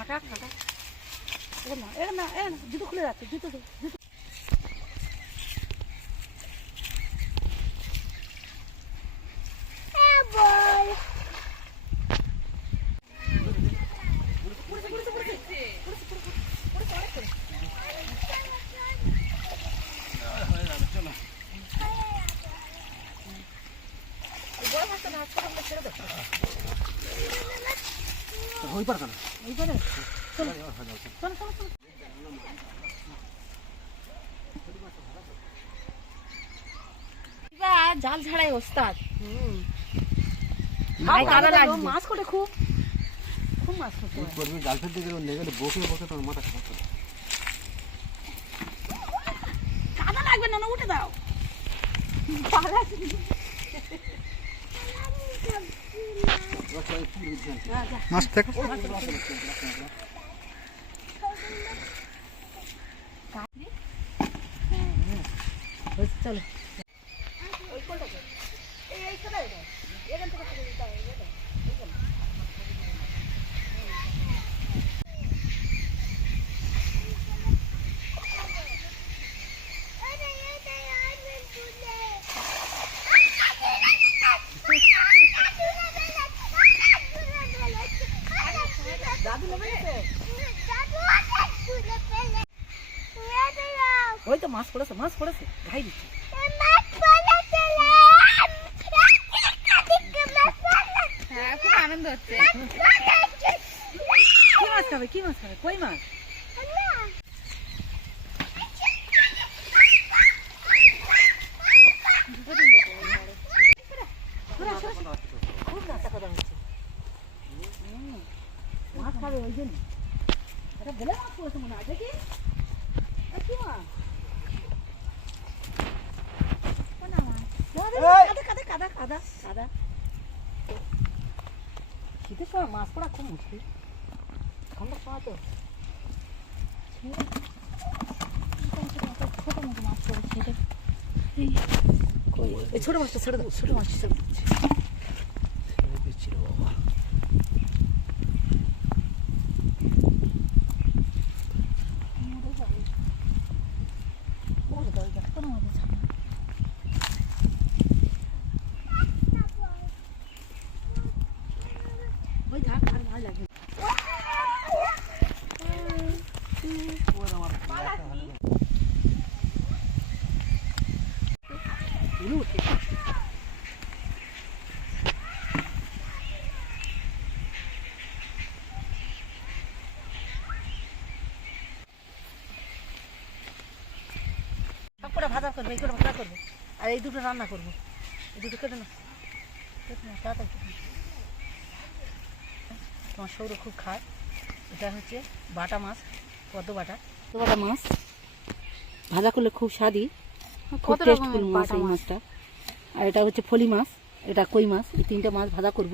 কাঁটা কাঁটা এ না এ না এ না জুতো খুলে যাচ্ছে জুতো জুতো জাল ছাড়াই ওস্তাদ। মাছ করে খুব খুব মাছ করতে করবি জাল ফেলতে গেলে বসে গেলে বকে বকে তোর মাথা খারাপ করে কাদা লাগবে না না উঠে দাও মাছ থেকে ওই তো মাছ পড়েছে মাছ दादा दादा किती का मासकडा खूप मुश्किल खंड पाहतो छोटं मोठं मासकडा छोटं छोटं मासे छोटं छोटं मासे सगळं করে ভাজা করব এই করে ভাজা করব। আর এই দুটো রান্না করব। এই দুটো কেটে না কেটে না তাড়াতাড়ি তোমার সৌর খুব খায়। এটা হচ্ছে বাটা মাছ পদ্ম বাটা। বাটা মাছ ভাজা করলে খুব স্বাদই খুব কত টেস্টফুল মাছ? এই মাছটা। আর এটা হচ্ছে ফলি মাছ, এটা কই মাছ? এই তিনটা মাছ ভাজা করব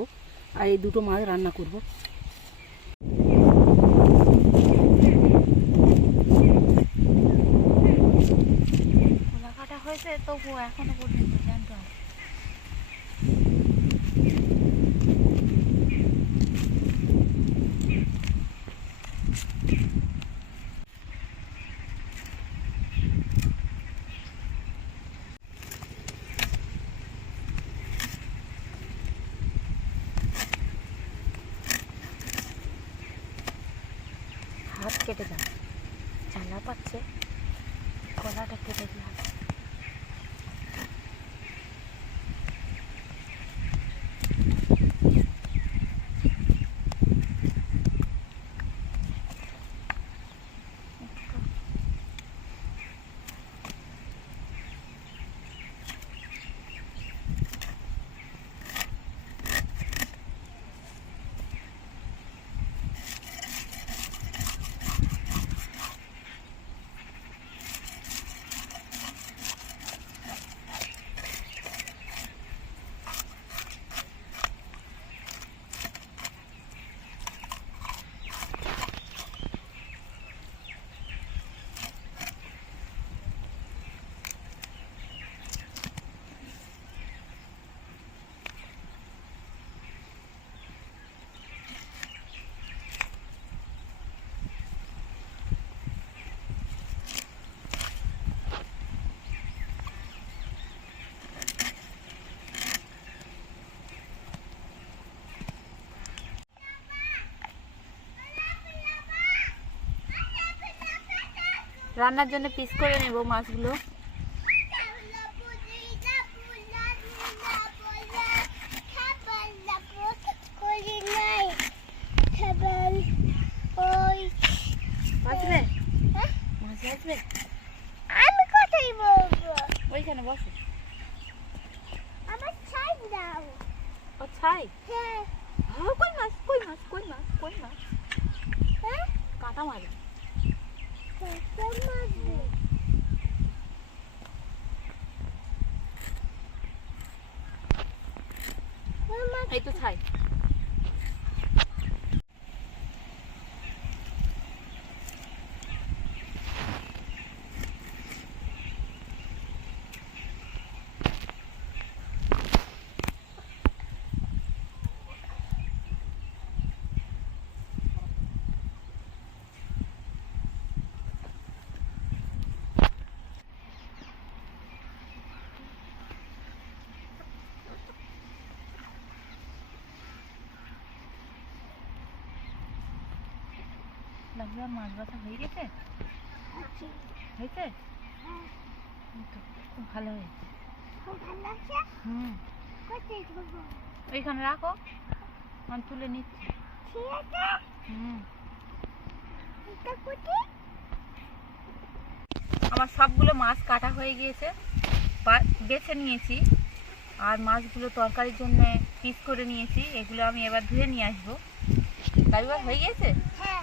আর এই দুটো মাছ রান্না করব। হয়েছে তবু এখনও হাত কেটে যাবে জ্বালা পাচ্ছে গলাটা কেটে দিলাম। রান্নার জন্য পিস করে নেব মাছগুলো। আসবে মাছ আসবে আমি কোথায় বলব ওইখানে বসো আমার ছাই দাও ও ছাই হ্যাঁ ও, কই মাছ কই মাছ কই মাছ কই মাছ হ্যাঁ কাঁটা মাছ কত মারবে এই তো ছাই লাগবে আর মাছ বাছা হয়ে গেছে? হয়েছে? খুব ভালো হয়েছে। হুম। ওইখানে রাখো। আমি তুলে নিচ্ছি। হুম। আমার সবগুলো মাছ কাটা হয়ে গিয়েছে। বেছে নিয়েছি। আর মাছগুলো তরকারির জন্য পিস করে নিয়েছি। এগুলো আমি এবার ধুয়ে নিয়ে আসব। কারিবার হয়ে গিয়েছে? হ্যাঁ।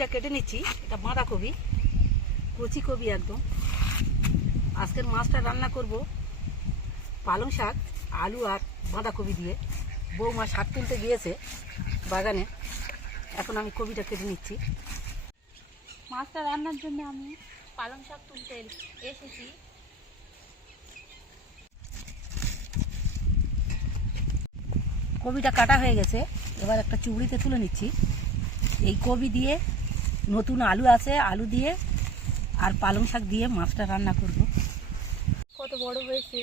কবিটা কেটে নিচ্ছি এটা বাঁধাকপি কচি কবি একদম। আজকের মাছটা রান্না করব পালং শাক আলু আর বাঁধাকপি দিয়ে। বৌমা শাক তুলতে গিয়েছে বাগানে এখন আমি কবিটা কেটে নিচ্ছি। মাছটা রান্নার জন্য আমি পালং শাক তুলতে এসেছি। কবিটা কাটা হয়ে গেছে এবার একটা চুবড়িতে তুলে নিচ্ছি। এই কবি দিয়ে নতুন আলু আছে, আলু দিয়ে আর পালং শাক দিয়ে মাছটা রান্না করব। কত বড় হয়েছে?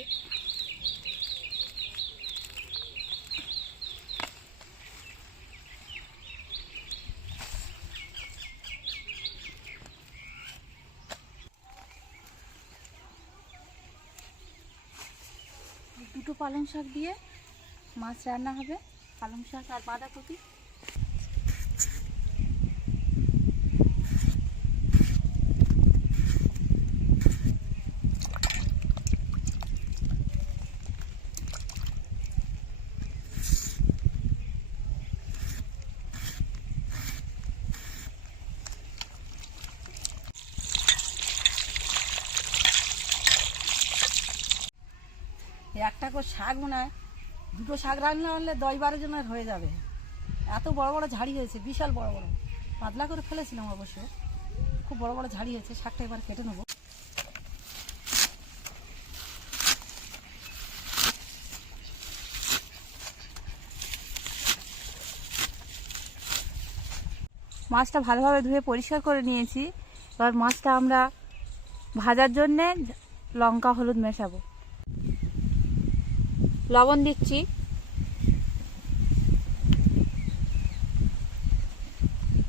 দুটো পালং শাক দিয়ে মাছ রান্না হবে, পালং শাক আর বাঁধাকপি। একটা করে শাক মনে হয় দুটো শাক রান্না হলে দশ বারো জনের হয়ে যাবে। এত বড় বড় ঝাড়ি হয়েছে, বিশাল বড় বড়। পাতলা করে ফেলেছিলাম অবশ্য। খুব বড় বড় ঝাড়ি হয়েছে, শাকটা এবার কেটে নেব। মাছটা ভালোভাবে ধুয়ে পরিষ্কার করে নিয়েছি। এবার মাছটা আমরা ভাজার জন্যে লঙ্কা, হলুদ মেশাবো। লবণ দিচ্ছি।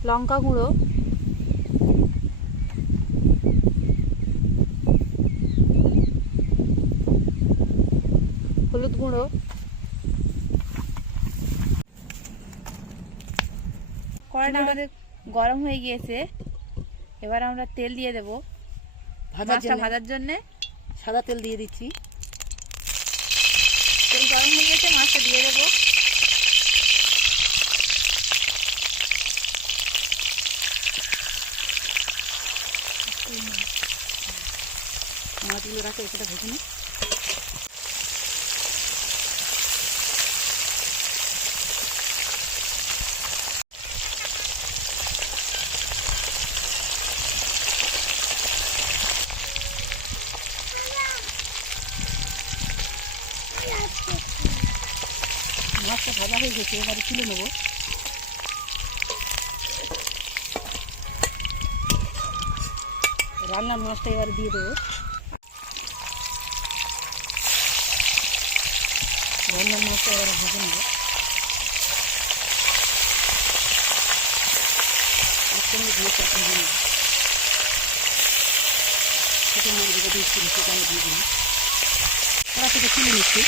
লঙ্কা গুঁড়ো। হলুদ গুঁড়ো। কড়াইটা আমাদের গরম হয়ে গিয়েছে। এবার আমরা তেল দিয়ে দেবো। ভাজার ভাজার জন্যে। সাদা তেল দিয়ে দিচ্ছি। দিয়ে দেবো। মাছগুলো রাখে এটা ভেজে নিই ভাজা এবারে তুলে নেব। রান্নার মাছটা এবারে দিয়ে দেবো। রান্নার মাছটা এবারে ভেজে নেব। একসঙ্গে দিয়ে নেব। নিয়ে যেটা সেটা আমি দিয়ে কড়া থেকে তুলে নিচ্ছি।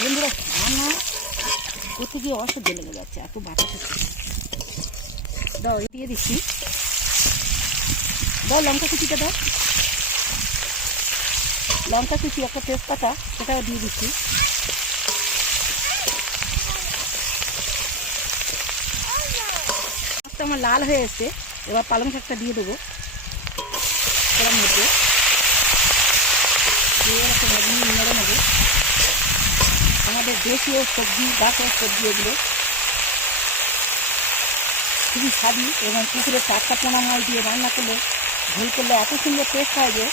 বন্ধুরা রান্না করতে গিয়ে অসহ্য লেগে যাচ্ছে এত বাতাস দাও দিয়ে দিচ্ছি। দাও, লঙ্কা কুচিটা দাও। লঙ্কা কুচি, একটা তেজপাতা, সেটাও দিয়ে দিচ্ছি। মাছটা আমার লাল হয়ে এসছে। এবার পালং শাকটা দিয়ে দেবো। এর মধ্যে দিয়ে এরকম নেড়ে নেব আমাদের দেশীয় সবজি গাছের সবজি এগুলো। খুবই স্বাদী এবং পুকুরের টাটকা পোনা মাছ দিয়ে রান্না করলে, ঝোল করলে এত সুন্দর টেস্ট হয় যে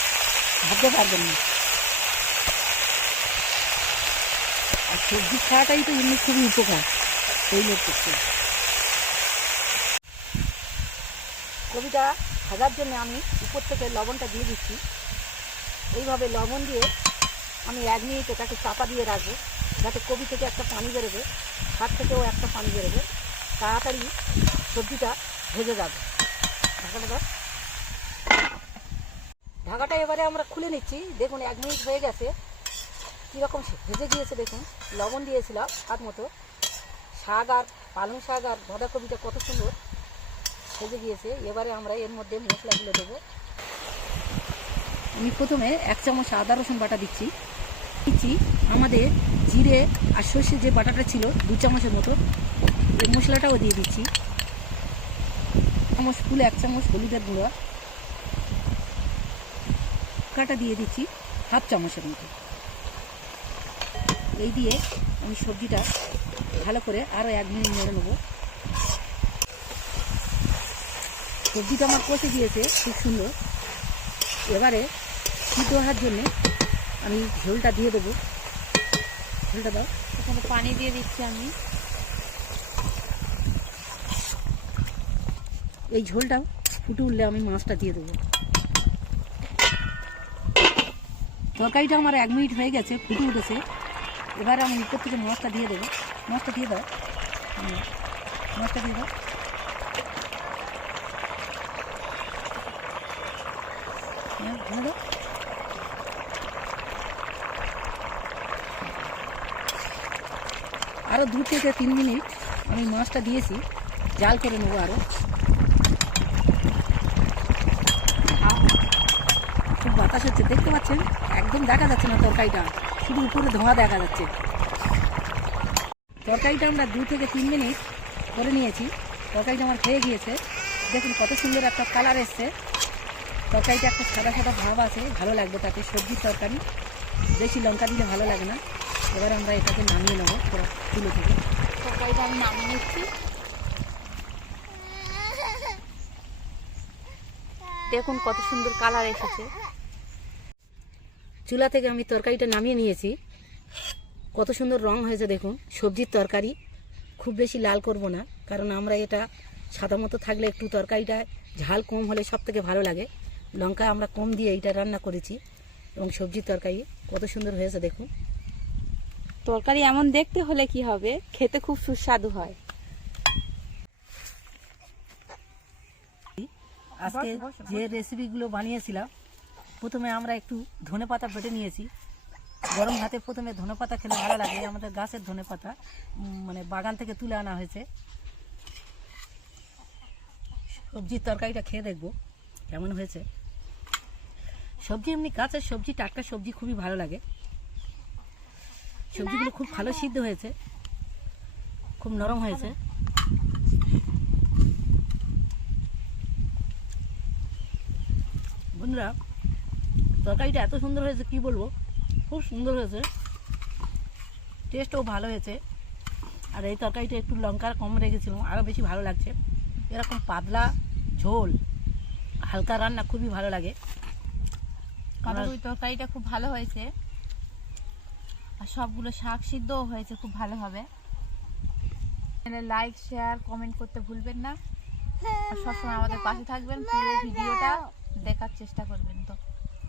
ভাবতে পারবেন না। আর সবজি খাওয়াটাই তো এমনি খুবই উপকার শরীরের পক্ষে কবিটা ভাজার জন্য আমি উপর থেকে লবণটা দিয়ে দিচ্ছি। এইভাবে লবণ দিয়ে আমি এক মিনিট এটাকে চাপা দিয়ে রাখব। যাতে কবি থেকে একটা পানি বেরোবে হাত থেকেও একটা পানি বেরোবে, তাড়াতাড়ি সবজিটা ভেজে যাবে। ঢাকাটা। ঢাকাটা এবারে আমরা খুলে নিচ্ছি। দেখুন, এক মিনিট হয়ে গেছে। কীরকম ভেজে গিয়েছে, দেখুন। লবণ দিয়েছিলাম হাত মতো। শাক আর পালং শাক আর বাঁধাকপিটা কত সুন্দর ভেজে গিয়েছে। এবারে আমরা এর মধ্যে মশলাগুলো দেবো। আমি প্রথমে এক চামচ আদা রসুন বাটা দিচ্ছি। দিচ্ছি। আমাদের জিরে আর সর্ষে যে বাটাটা ছিল, দু চামচের মতো। এই মশলাটাও দিয়ে দিচ্ছি। চামচ ফুল এক চামচ হলুদের গুঁড়া। কাটা দিয়ে দিচ্ছি হাফ চামচের মতো। এই দিয়ে আমি সবজিটা ভালো করে আরও এক মিনিট নেড়ে নেব। সবজিটা আমার কষে গিয়েছে, খুব সুন্দর। এবারে সিদ্ধ হওয়ার জন্যে আমি ঝোলটা দিয়ে দেবো। ঝোলটা দাও। এখানে পানি দিয়ে দিচ্ছি আমি। এই ঝোলটা ফুটে উঠলে আমি মাছটা দিয়ে দেবো। তরকারিটা আমার এক মিনিট হয়ে গেছে ফুটে উঠেছে। এবার আমি উপর থেকে মাছটা দিয়ে দেবো। মাছটা দিয়ে দাও। মাছটা দিয়ে দাও। হ্যাঁ দাও। আরও দু থেকে তিন মিনিট আমি মাছটা দিয়েছি, জাল করে নেব আরও খুব বাতাস হচ্ছে, দেখতে পাচ্ছেন? একদম দেখা যাচ্ছে না তরকারিটা, শুধু উপরে ধোঁয়া দেখা যাচ্ছে। তরকারিটা আমরা দু থেকে তিন মিনিট করে নিয়েছি, তরকারিটা আমার হয়ে গিয়েছে। দেখুন কত সুন্দর একটা কালার এসছে। তরকারিটা একটা সাদা সাদা ভাব আছে, ভালো লাগবে তাতে, সবজির তরকারি। বেশি লঙ্কা দিলে ভালো লাগে না। এবার আমরা এটাকে নামিয়ে নেব পুরো তুলে থেকে তরকারিটা আমি নামিয়ে নিচ্ছি। দেখুন কত সুন্দর কালার এসেছে। চুলা থেকে আমি তরকারিটা নামিয়ে নিয়েছি। কত সুন্দর রং হয়েছে দেখুন। সবজির তরকারি খুব বেশি লাল করব না কারণ আমরা এটা সাদা মতো থাকলে একটু তরকারিটা ঝাল কম হলে সব থেকে ভালো লাগে। লঙ্কা আমরা কম দিয়ে এইটা রান্না করেছি এবং সবজির তরকারি কত সুন্দর হয়েছে দেখুন। তরকারি এমন দেখতে হলে কি হবে? খেতে খুব সুস্বাদু হয়। আজকে যে রেসিপিগুলো বানিয়েছিলাম, প্রথমে আমরা একটু ধনে পাতা বেটে নিয়েছি। গরম ভাতে প্রথমে ধনে পাতা খেলে ভালো লাগে, আমাদের গাছের ধনে পাতা মানে বাগান থেকে তুলে আনা হয়েছে। সবজির তরকারিটা খেয়ে দেখব কেমন হয়েছে। সবজি এমনি গাছের সবজি, টাটকা সবজি খুবই ভালো লাগে। সবজিগুলো খুব ভালো সিদ্ধ হয়েছে। খুব নরম হয়েছে। বন্ধুরা, তরকারিটা এত সুন্দর হয়েছে, কি বলব? খুব সুন্দর হয়েছে। টেস্টও ভালো হয়েছে। আর এই তরকারিটা একটু লঙ্কার কম রেখেছিলাম আরও বেশি ভালো লাগছে। এরকম পাতলা ঝোল, হালকা রান্না খুবই ভালো লাগে। তরকারিটা খুব ভালো হয়েছে। আর সবগুলো শাক সিদ্ধও হয়েছে, খুব ভালোভাবে লাইক শেয়ার কমেন্ট করতে ভুলবেন না। সবসময় আমাদের পাশে থাকবেন, পুরো ভিডিওটা দেখার চেষ্টা করবেন তো।